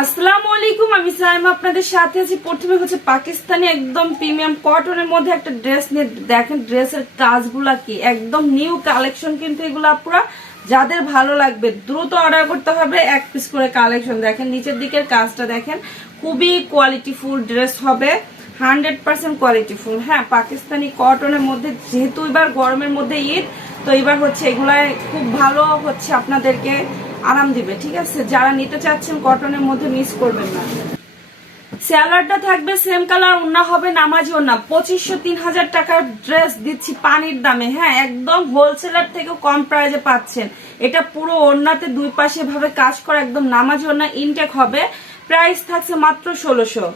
আসসালামু আলাইকুম, আমি সাইমা আপনাদের সাথে আছি। প্রথমে হচ্ছে পাকিস্তানি একদম প্রিমিয়াম কটনের মধ্যে একটা ড্রেস নিয়ে দেখেন, ড্রেসের কাজগুলা কি একদম নিউ কালেকশন, কিন্তু এগুলা পুরো যাদের ভালো লাগবে দ্রুত অর্ডার করতে হবে। এক পিস করে কালেকশন দেখেন, নিচের দিকের কাজটা দেখেন, খুবই কোয়ালিটিফুল ড্রেস হবে, 100% কোয়ালিটিফুল। হ্যাঁ, পাকিস্তানি কটনের মধ্যে, যেহেতু এবার গরমের মধ্যে ঈদ, তো এবার হচ্ছে এগুলাই খুব ভালো হচ্ছে আপনাদেরকে আরাম দিবে। ঠিক আছে, যারা নিতে চাচ্ছেন কটনের মধ্যে মিস করবেন না। স্যালাডটা থাকবে সেম কালার, ওন্না হবে নামাজি ওন্না। 2500-3000 টাকার ড্রেস দিচ্ছি পানির দামে। হ্যাঁ, একদম হোলসেলার থেকেও কম প্রাইসে পাচ্ছেন। এটা পুরো ওন্নাতে দুই পাশে ভাবে কাজ করা, একদম নামাজি ওন্না ইনটেক হবে। প্রাইস থাকছে মাত্র 1600।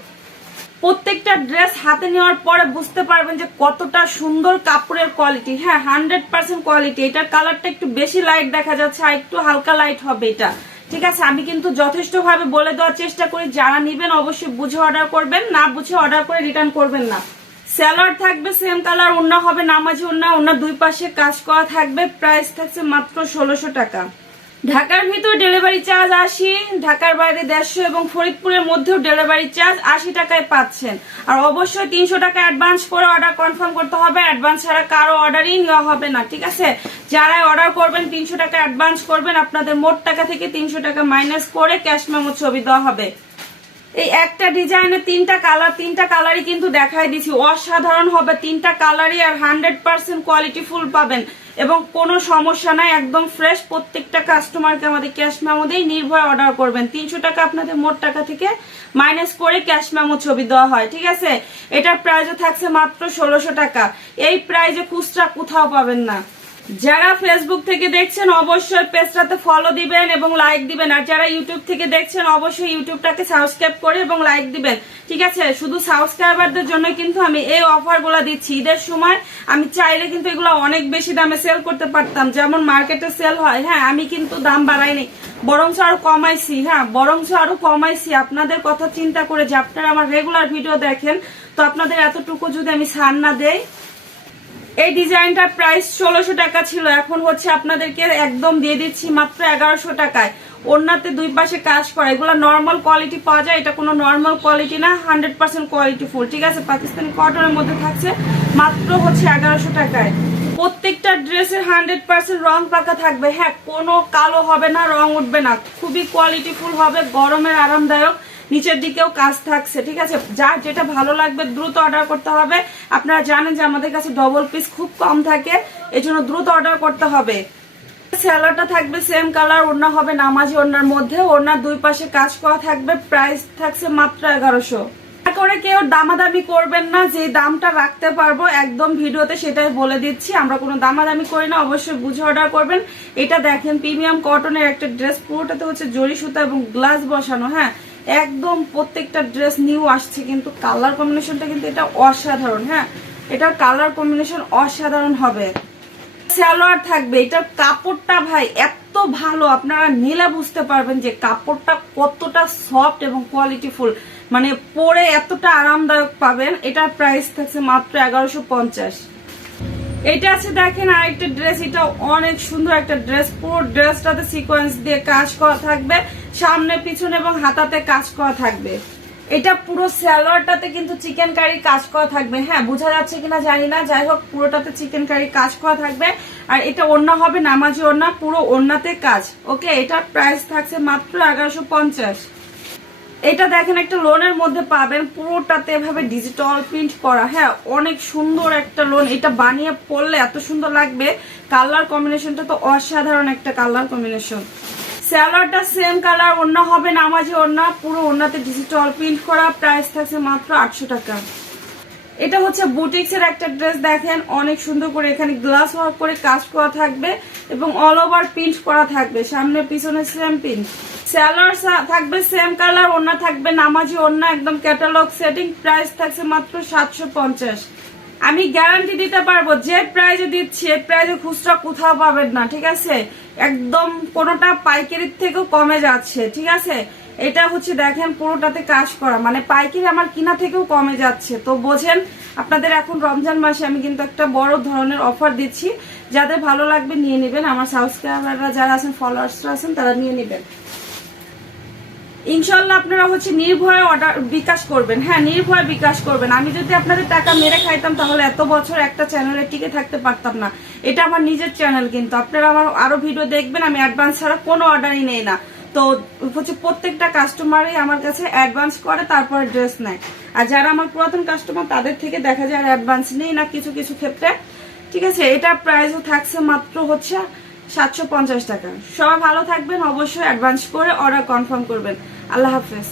প্রত্যেকটা ড্রেস হাতে নেওয়ার পরে বুঝতে পারবেন যে কতটা সুন্দর কাপড়ের কোয়ালিটি। হ্যাঁ, 100% কোয়ালিটি। এটার কালারটা একটু বেশি লাইট দেখা যাচ্ছে, আর একটু হালকা লাইট হবে এটা। ঠিক আছে, আমি কিন্তু যথেষ্ট ভাবে বলে দেওয়ার চেষ্টা করি। যারা নিবেন অবশ্যই বুঝে অর্ডার করবেন, না বুঝে অর্ডার করে রিটার্ন করবেন না। স্যালাড থাকবে সেম কালার, ওন্না হবে নামাজি ওন্না, ওন্নার দুই পাশে কাজ করা থাকবে। প্রাইস থাকছে মাত্র 1600 টাকা। ঢাকার ভিতর ডেলিভারি চার্জ 80, ঢাকার বাইরে 150 এবং ফরিদপুরের মধ্যেও ডেলিভারি চার্জ 80 টাকায় পাচ্ছেন। আর অবশ্যই 300 টাকা অ্যাডভান্স করে অর্ডার কনফার্ম করতে হবে। অ্যাডভান্স ছাড়া কারো অর্ডারই নেওয়া হবে না। ঠিক আছে, যারা অর্ডার করবেন 300 টাকা অ্যাডভান্স করবেন, আপনাদের মোট টাকা থেকে 300 টাকা মাইনাস করে ক্যাশ মেমো ছবি দেওয়া হবে। এই একটা ডিজাইনের তিনটা কালারই কিন্তু দেখাই দিচ্ছি, অসাধারণ হবে তিনটা কালারই, আর 100% কোয়ালিটিফুল পাবেন এবং কোনো সমস্যা নাই, একদম ফ্রেশ। প্রত্যেকটা কাস্টমারকে আমাদের ক্যাশ মেমো দিয়ে নির্ভয় অর্ডার করবেন। 300 টাকা আপনাদের মোট টাকা থেকে মাইনাস করে ক্যাশ মেমো ছবি দেওয়া হয়। ঠিক আছে, এটার প্রাইসও থাকছে মাত্র 1600 টাকা। এই প্রাইসে খুচরা কোথাও পাবেন না। যারা ফেসবুক থেকে দেখছেন অবশ্যই পেজটাতে ফলো দিবেন এবং লাইক দিবেন, আর যারা ইউটিউব থেকে দেখছেন অবশ্যই ইউটিউবটাকে সাবস্ক্রাইব করে এবং লাইক দিবেন। ঠিক আছে, শুধু সাবস্ক্রাইবারদের জন্য কিন্তু আমি এই অফারগুলো দিচ্ছি ঈদের সময়। আমি চাইলে কিন্তু এগুলো অনেক বেশি দামে সেল করতে পারতাম, যেমন মার্কেটে সেল হয়। হ্যাঁ, আমি কিন্তু দাম বাড়াইনি, বরঞ্চ আরো কমাইছি। হ্যাঁ, বরঞ্চ আরো কমাইছি আপনাদের কথা চিন্তা করে, যে আপনারা আমার রেগুলার ভিডিও দেখেন, তো আপনাদের এতটুকু যদি আমি ছাড় না দেই। এই ডিজাইনটার প্রাইস 1600 টাকা ছিল, এখন হচ্ছে আপনাদেরকে একদম দিয়ে দিচ্ছি মাত্র 1100 টাকায়। ওড়নাতে দুই পাশে কাজ করা, এগুলো নর্মাল কোয়ালিটি পাওয়া যায়, এটা কোনো নর্মাল কোয়ালিটি না, 100% কোয়ালিটি ফুল। ঠিক আছে, পাকিস্তানি কটনের মধ্যে থাকছে, মাত্র হচ্ছে 1100 টাকায়। প্রত্যেকটা ড্রেসের 100% রং পাকা থাকবে। হ্যাঁ, কোনো কালো হবে না, রং উঠবে না, খুবই কোয়ালিটি ফুল হবে, গরমের আরামদায়ক। নিচের দিকেও কাজ থাকছে। ঠিক আছে, যার যেটা ভালো লাগবে দ্রুত অর্ডার করতে হবে। আপনারা জানেন যে আমাদের কাছে ডবল পিস খুব কম থাকে, এজন্য দ্রুত অর্ডার করতে হবে। স্যালাডটা থাকবে সেম কালার, ওড়না হবে নামাজি ওড়নার মধ্যে, ওড়নার দুই পাশে কাজ করা থাকবে। প্রাইস থাকছে মাত্র 1100 করে। কেউ দামাদামি করবেন না, যে দামটা রাখতে পারবো একদম ভিডিওতে সেটাই বলে দিচ্ছি, আমরা কোনো দামাদামি করি না, অবশ্যই বুঝে অর্ডার করবেন। এটা দেখেন প্রিমিয়াম কটনের একটা ড্রেস, পুরোটাতে হচ্ছে জরি সুতা এবং গ্লাস বসানো। হ্যাঁ, একদম প্রত্যেকটা ড্রেস নিউ আসছে, কিন্তু কালার কম্বিনেশনটা কিন্তু এটা অসাধারণ। হ্যাঁ, এটার কালার কম্বিনেশন অসাধারণ হবে। সালোয়ার থাকবে, এটার কাপড়টা ভাই এত ভালো, আপনারা নিলে বুঝতে পারবেন যে কাপড়টা কতটা সফট এবং কোয়ালিটিফুল, মানে পরে এতটা আরামদায়ক পাবেন। এটার প্রাইস থাকছে মাত্র 1150। এটা আছে দেখেন আরেকটা ড্রেস, এটা অনেক সুন্দর একটা ড্রেস, পুরো ড্রেসটাতে সিকোয়েন্স দিয়ে কাজ করা থাকবে, সামনে পিছনে এবং হাতাতে কাজ করা থাকবে। এটা পুরো সালোয়ারটাতে কিন্তু চিকেন কারি কাজ করা থাকবে। হ্যাঁ, বোঝা যাচ্ছে কিনা জানি না, যাই হোক পুরোটাতে চিকেন কারি কাজ করা থাকবে। আর এটা ওড়না হবে নামাজি ওড়না, পুরো ওড়নাতে কাজ। ওকে, এটার প্রাইস থাকছে মাত্র 1150। এটা দেখেন একটা লোনের মধ্যে পাবেন, পুরোটাতে এভাবে ডিজিটাল প্রিন্ট করা। হ্যাঁ, অনেক সুন্দর একটা লোন, এটা বানিয়ে পরলে এত সুন্দর লাগবে। কালার কম্বিনেশনটা তো অসাধারণ একটা কালার কম্বিনেশন। স্যালোয়ারটা সেম কালার, ওড়না হবে নামাজি ওড়না, পুরো ওড়নাতে ডিজিটাল প্রিন্ট করা। প্রাইস থাকছে মাত্র 800 টাকা। এটা হচ্ছে বুটিক্স এর একটা ড্রেস, দেখেন অনেক সুন্দর করে এখানে গ্লাস ওয়ার্ক করে কাজ করা থাকবে এবং অল ওভার প্রিন্ট করা থাকবে, সামনে পিছনে সেম প্রিন্ট। স্যালোয়ার থাকবে সেম কালার, ওড়না থাকবে নামাজি ওড়না, একদম ক্যাটালগ সেটিং। প্রাইস থাকছে মাত্র 750। আমি গ্যারান্টি দিতে পারবো যে প্রাইজে দিচ্ছি এই প্রাইজে খুচরা কোথাও পাবেন না। ঠিক আছে, একদম কোনোটা পাইকারির থেকেও কমে যাচ্ছে। ঠিক আছে, এটা হচ্ছে দেখেন পুরোটাতে কাজ করা, মানে পাইকারি আমার কিনা থেকেও কমে যাচ্ছে। তো বোঝেন, আপনাদের এখন রমজান মাসে আমি কিন্তু একটা বড় ধরনের অফার দিচ্ছি, যাদের ভালো লাগবে নিয়ে নেবেন। আমার সাবস্ক্রাইবাররা যারা আছেন, ফলোয়ার্সরা আছেন, তারা নিয়ে নেবেন। ইনশাল্লাহ আপনারা হচ্ছে নির্ভয়ে অর্ডার বিকাশ করবেন। হ্যাঁ, নির্ভয়ে বিকাশ করবেন। আমি যদি আপনাদের টাকা মেরে খাইতাম তাহলে এত বছর একটা চ্যানেলে টিকে থাকতে পারতাম না। এটা আমার নিজের চ্যানেল, কিন্তু আপনারা আমার আরো ভিডিও দেখবেন, আমি অ্যাডভান্স ছাড়া কোনো অর্ডারই নেই না। তো হচ্ছে প্রত্যেকটা কাস্টমারই আমার কাছে অ্যাডভান্স করে তারপরে ড্রেস নেয়। আর যারা আমার পুরাতন কাস্টমার তাদের থেকে দেখা যায় অ্যাডভান্স নেই না কিছু কিছু ক্ষেত্রে। ঠিক আছে, এটা প্রাইসও থাকছে মাত্র হচ্ছে 750 টাকা। সবাই ভালো থাকবেন, অবশ্যই অ্যাডভান্স করে অর্ডার কনফার্ম করবেন। আল্লাহ হাফেজ।